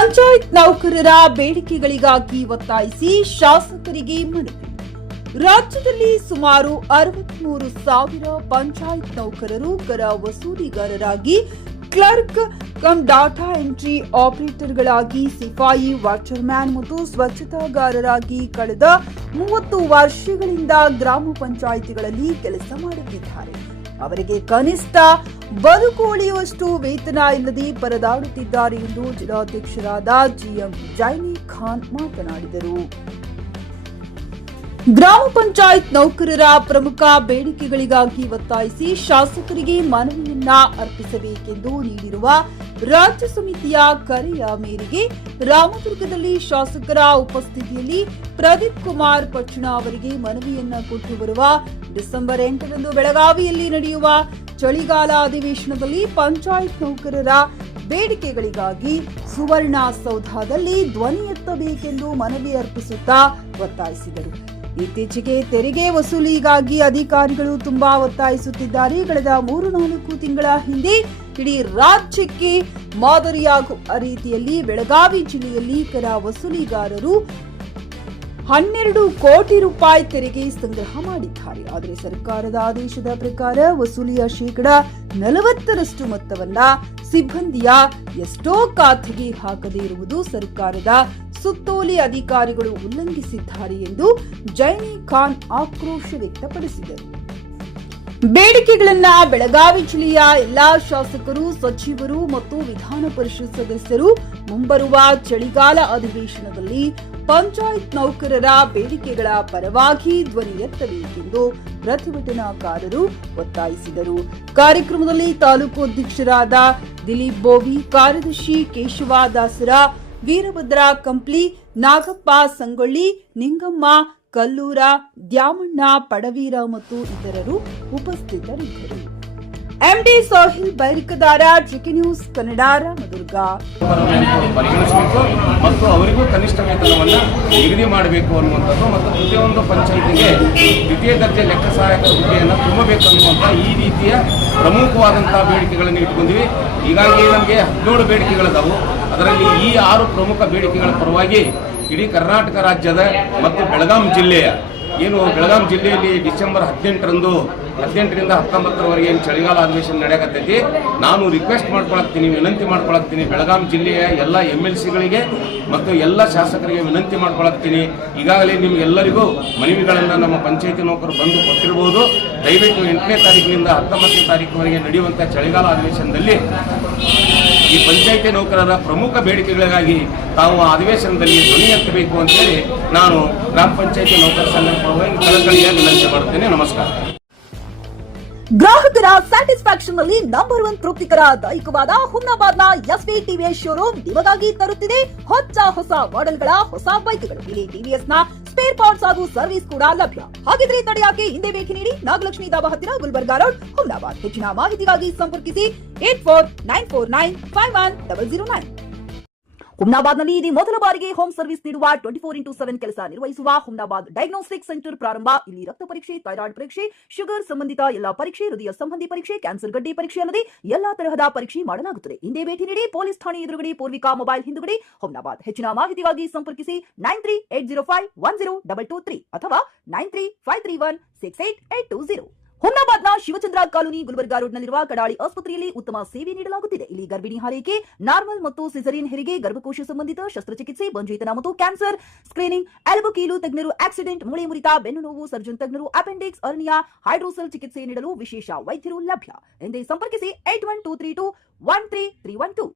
ಪಂಚಾಯತ್ ನೌಕರರ ಬೇಡಿಕೆಗಳಿಗಾಗಿ ಒತ್ತಾಯಿಸಿ ಶಾಸಕರಿಗೆ ಮನವಿ. ರಾಜ್ಯದಲ್ಲಿ ಸುಮಾರು 63,000 ಪಂಚಾಯತ್ ನೌಕರರು ಕರ ವಸೂಲಿಗಾರರಾಗಿ ಕ್ಲರ್ಕ್ ಕಮ್ ಡಾಟಾ ಎಂಟ್ರಿ ಆಪರೇಟರ್ಗಳಾಗಿ, ಸಿಪಾಯಿ, ವಾಚರ್ಮ್ಯಾನ್ ಮತ್ತು ಸ್ವಚ್ಛತಾಗಾರರಾಗಿ ಕಳೆದ 30 ವರ್ಷಗಳಿಂದ ಗ್ರಾಮ ಪಂಚಾಯಿತಿಗಳಲ್ಲಿ ಕೆಲಸ ಮಾಡುತ್ತಿದ್ದಾರೆ. ಅವರಿಗೆ ಕನಿಷ್ಠ ಬದುಕುಳಿಯುವಷ್ಟು ವೇತನ ಇಲ್ಲದೆ ಪರದಾಡುತ್ತಿದ್ದಾರೆ ಎಂದು ಜಿಲ್ಲಾಧ್ಯಕ್ಷರಾದ ಜಿಎಂ ಜೈನಿ ಖಾನ್ ಮಾತನಾಡಿದರು. ಗ್ರಾಮ ಪಂಚಾಯತ್ ನೌಕರರ ಪ್ರಮುಖ ಬೇಡಿಕೆಗಳಿಗಾಗಿ ಒತ್ತಾಯಿಸಿ ಶಾಸಕರಿಗೆ ಮನವಿಯನ್ನ ಅರ್ಪಿಸಬೇಕೆಂದು ನೀಡಿರುವ ರಾಜ್ಯ ಸಮಿತಿಯ ಕರೆಯ ಮೇರೆಗೆ ರಾಮದುರ್ಗದಲ್ಲಿ ಶಾಸಕರ ಉಪಸ್ಥಿತಿಯಲ್ಲಿ ಪ್ರದೀಪ್ ಕುಮಾರ್ ಪಚ್ಚಣ ಅವರಿಗೆ ಮನವಿಯನ್ನ ಕೊಟ್ಟು ಬರುವ ಡಿಸೆಂಬರ್ 8ರಂದು ಬೆಳಗಾವಿಯಲ್ಲಿ ನಡೆಯುವ ಚಳಿಗಾಲ ಅಧಿವೇಶನದಲ್ಲಿ ಪಂಚಾಯತ್ ನೌಕರರ ಬೇಡಿಕೆಗಳಿಗಾಗಿ ಸುವರ್ಣಸೌಧದಲ್ಲಿ ಧ್ವನಿ ಎತ್ತಬೇಕೆಂದು ಮನವಿ ಅರ್ಪಿಸುತ್ತಾ ಒತ್ತಾಯಿಸಿದರು. ಇತ್ತೀಚೆಗೆ ತೆರಿಗೆ ವಸೂಲಿಗಾಗಿ ಅಧಿಕಾರಿಗಳು ತುಂಬಾ ಒತ್ತಾಯಿಸುತ್ತಿದ್ದಾರೆ. ಕಳೆದ 3-4 ತಿಂಗಳ ಹಿಂದೆ ಇಡೀ ರಾಜ್ಯಕ್ಕೆ ಮಾದರಿಯಾಗುವ ರೀತಿಯಲ್ಲಿ ಬೆಳಗಾವಿ ಜಿಲ್ಲೆಯಲ್ಲಿ ಕರ ವಸೂಲಿಗಾರರು 12 ಕೋಟಿ ರೂಪಾಯಿ ತೆರಿಗೆ ಸಂಗ್ರಹ ಮಾಡಿದ್ದಾರೆ. ಆದರೆ ಸರ್ಕಾರದ ಆದೇಶದ ಪ್ರಕಾರ ವಸೂಲಿಯ ಶೇಕಡಾ 40ರಷ್ಟು ಮೊತ್ತವನ್ನ ಸಿಬ್ಬಂದಿಯ ಎಷ್ಟೋ ಖಾತೆಗೆ ಹಾಕದೇ ಇರುವುದು ಸರ್ಕಾರದ ಸುತ್ತೋಲೆ ಅಧಿಕಾರಿಗಳು ಉಲ್ಲಂಘಿಸಿದ್ದಾರೆ ಎಂದು ಜೈನಿ ಖಾನ್ ಆಕ್ರೋಶ ವ್ಯಕ್ತಪಡಿಸಿದರು. ಬೇಡಿಕೆಗಳನ್ನ ಬೆಳಗಾವಿ ಜಿಲ್ಲೆಯ ಎಲ್ಲಾ ಶಾಸಕರು, ಸಚಿವರು ಮತ್ತು ವಿಧಾನ ಪರಿಷತ್ ಸದಸ್ಯರು ಮುಂಬರುವ ಚಳಿಗಾಲ ಅಧಿವೇಶನದಲ್ಲಿ ಪಂಚಾಯತ್ ನೌಕರರ ಬೇಡಿಕೆಗಳ ಪರವಾಗಿ ಧ್ವನಿ ಎತ್ತಬೇಕೆಂದು ಪ್ರತಿಭಟನಾಕಾರರು ಒತ್ತಾಯಿಸಿದರು. ಕಾರ್ಯಕ್ರಮದಲ್ಲಿ ತಾಲೂಕು ಅಧ್ಯಕ್ಷರಾದ ದಿಲೀಪ್ ಬೋವಿ, ಕಾರ್ಯದರ್ಶಿ ಕೇಶವ ದಾಸರ, ವೀರಭದ್ರ ಕಂಪ್ಲಿ, ನಾಗಪ್ಪ ಸಂಗೊಳ್ಳಿ, ನಿಂಗಮ್ಮ ಕಲ್ಲೂರ, ದ್ಯಾಮಣ್ಣ ಪಡವೀರ ಮತ್ತು ಇತರರು ಉಪಸ್ಥಿತರಿದ್ದರು. MD Sahil Bairikadar, GK news Kannada, Ramdurg. ಪರಿಗಣಿಸಬೇಕು ಮತ್ತು ಅವರಿಗೂ ಕನಿಷ್ಠ ವೇತನವನ್ನು ನಿಗದಿ ಮಾಡಬೇಕು ಅನ್ನುವಂಥದ್ದು ಮತ್ತು ಪ್ರತಿಯೊಂದು ಪಂಚಾಯಿತಿಗೆ ದ್ವಿತೀಯ ದರ್ಜೆ ಲೆಕ್ಕ ಸಹಾಯಕ ಹುದ್ದೆಯನ್ನು ತುಂಬಬೇಕು ಅನ್ನುವಂಥ ಈ ರೀತಿಯ ಪ್ರಮುಖವಾದಂತಹ ಬೇಡಿಕೆಗಳನ್ನು ಇಟ್ಕೊಂಡಿವಿ. ಹೀಗಾಗಿ ನಮಗೆ 17 ಬೇಡಿಕೆಗಳಿದಾವು. ಅದರಲ್ಲಿ ಈ 6 ಪ್ರಮುಖ ಬೇಡಿಕೆಗಳ ಪರವಾಗಿ ಇಡೀ ಕರ್ನಾಟಕ ರಾಜ್ಯದ ಮತ್ತು ಬೆಳಗಾಂ ಜಿಲ್ಲೆಯ ಬೆಳಗಾಂ ಜಿಲ್ಲೆಯಲ್ಲಿ ಡಿಸೆಂಬರ್ 18ರಂದು 18ರಿಂದ 19ರವರೆಗೆ ಏನು ಚಳಿಗಾಲ ಅಧಿವೇಶನ ನಡೆಯಕತ್ತೈತಿ. ನಾನು ರಿಕ್ವೆಸ್ಟ್ ವಿನಂತಿ ಮಾಡ್ಕೊಳಕ್ತೀನಿ ಬೆಳಗಾಂ ಜಿಲ್ಲೆಯ ಎಲ್ಲ MLCಗಳಿಗೆ ಮತ್ತು ಎಲ್ಲ ಶಾಸಕರಿಗೆ ವಿನಂತಿ ಮಾಡ್ಕೊಳಕ್ತೀನಿ. ಈಗಾಗಲೇ ನಿಮ್ಗೆಲ್ಲರಿಗೂ ಮನವಿಗಳನ್ನು ನಮ್ಮ ಪಂಚಾಯತಿ ನೌಕರು ಬಂದು ಕೊಟ್ಟಿರಬಹುದು. ದಯವಿಟ್ಟು 8ನೇ ತಾರೀಕಿನಿಂದ 19ನೇ ತಾರೀಕುವರೆಗೆ ನಡೆಯುವಂಥ ಚಳಿಗಾಲ ಅಧಿವೇಶನದಲ್ಲಿ ಈ ಪಂಚಾಯತಿ ನೌಕರರ ಪ್ರಮುಖ ಬೇಡಿಕೆಗಳಿಗಾಗಿ ತಾವು ಅಧಿವೇಶನದಲ್ಲಿ ಧ್ವನಿ ಎತ್ತಬೇಕು ಅಂತೇಳಿ ನಾನು ಗ್ರಾಮ ಪಂಚಾಯತಿ ನೌಕರ ಸಂಘದ ಪರವಾಗಿ ಕಳಕಳಿಯಾಗಿ ವಿನಂತಿ ಮಾಡುತ್ತೇನೆ. ನಮಸ್ಕಾರ. ಗ್ರಾಹಕರ ಸ್ಯಾಟಿಸ್ಫ್ಯಾಕ್ಷನ್ ನಲ್ಲಿ ನಂಬರ್ 1 ತೃಪ್ತಿಕರ ದೈಹಿಕವಾದ ಹುಮ್ನಾಬಾದ್ನ ಎಸ್ವಿ ಟಿವಿಎಸ್ ಶೋರೂಮ್ ನಿಮಗಾಗಿ ತರುತ್ತಿದೆ ಹೊಸ ಮಾಡೆಲ್ಗಳ ಹೊಸ ಬೈಕ್ಗಳು. ಇಲ್ಲಿ ಟಿವಿಎಸ್ ನ ಸ್ಪೇರ್ ಪಾರ್ಟ್ಸ್ ಹಾಗೂ ಸರ್ವಿಸ್ ಕೂಡ ಲಭ್ಯ. ಹಾಗಿದ್ರೆ ತಡೆಯಾಕೆ ಹಿಂದೆ ಭೇಟಿ ನೀಡಿ. ನಾಗಲಕ್ಷ್ಮಿ ದಾಬಾ ಹತ್ತಿರ, ಗುಲ್ಬರ್ಗಾ ರೋಡ್, ಹುಮ್ನಾಬಾದ್. ಹೆಚ್ಚಿನ ಮಾಹಿತಿಗಾಗಿ ಸಂಪರ್ಕಿಸಿ 8494951009. ಹುಮ್ನಾಬಾದ್ನಲ್ಲಿ ಇದು ಮೊದಲ ಬಾರಿಗೆ ಹೋಮ್ ಸರ್ವಿಸ್ ನೀಡುವ 24x7 ಕೆಲಸ ನಿರ್ವಹಿಸುವ ಹುಮ್ನಾಬಾದ್ ಡಯಾಗ್ನೋಸ್ಟಿಕ್ ಸೆಂಟರ್ ಪ್ರಾರಂಭ. ಇಲ್ಲಿ ರಕ್ತ ಪರೀಕ್ಷೆ, ಥೈರಾಯ್ಡ್ ಪರೀಕ್ಷೆ, ಶುಗರ್ ಸಂಬಂಧಿತ ಎಲ್ಲಾ ಪರೀಕ್ಷೆ, ಹೃದಯ ಸಂಬಂಧಿ ಪರೀಕ್ಷೆ, ಕ್ಯಾನ್ಸರ್ ಗಡ್ಡೆ ಪರೀಕ್ಷೆ ಅಲ್ಲದೆ ಎಲ್ಲಾ ತರಹದ ಪರೀಕ್ಷೆ ಮಾಡಲಾಗುತ್ತದೆ. ಹಿಂದೆ ಭೇಟಿ ನೀಡಿ. ಪೊಲೀಸ್ ಠಾಣೆ ಎದುರುಗಡೆ, ಪೂರ್ವಿಕಾ ಮೊಬೈಲ್ ಹಿಂದುಗಡೆ, ಹುಮ್ನಾಬಾದ್. ಹೆಚ್ಚಿನ ಮಾಹಿತಿಗಾಗಿ ಸಂಪರ್ಕಿಸಿ 93805223 ಅಥವಾ 9353168820. ಹುಮ್ನಾಬಾದ್ನ ಶಿವಚಂದ್ರ ಕಾಲೋನಿ, ಗುಲ್ಬರ್ಗಾ ರೋಡ್ನಲ್ಲಿರುವ ಕಡಾಳಿ ಆಸ್ಪತ್ರೆಯಲ್ಲಿ ಉತ್ತಮ ಸೇವೆ ನೀಡಲಾಗುತ್ತಿದೆ. ಇಲ್ಲಿ ಗರ್ಭಿಣಿ ಹಾರೈಕೆ, ನಾರ್ಮಲ್ ಮತ್ತು ಸಿಸರಿನ್ ಹೆರಿಗೆ, ಗರ್ಭಕೋಶ ಸಂಬಂಧಿತ ಶಸ್ತ್ರಚಿಕಿತ್ಸೆ, ಬಂಜೇತನ ಮತ್ತು ಕ್ಯಾನ್ಸರ್ ಸ್ಕ್ರೀನಿಂಗ್, ಎಲುಬು ಕೀಲು ತಜ್ಞರು, ಆಕ್ಸಿಡೆಂಟ್, ಮೂಳೆ ಮುರಿತ, ಬೆನ್ನು ನೋವು ಸರ್ಜನ್ ತಜ್ಞರು, ಅಪೆಂಡಿಕ್ಸ್, ಅರ್ನಿಯಾ, ಹೈಡ್ರೋಸೆಲ್ ಚಿಕಿತ್ಸೆ ನೀಡಲು ವಿಶೇಷ ವೈದ್ಯರು ಲಭ್ಯ. ಎಂದೇ ಸಂಪರ್ಕಿಸಿ 8123213312.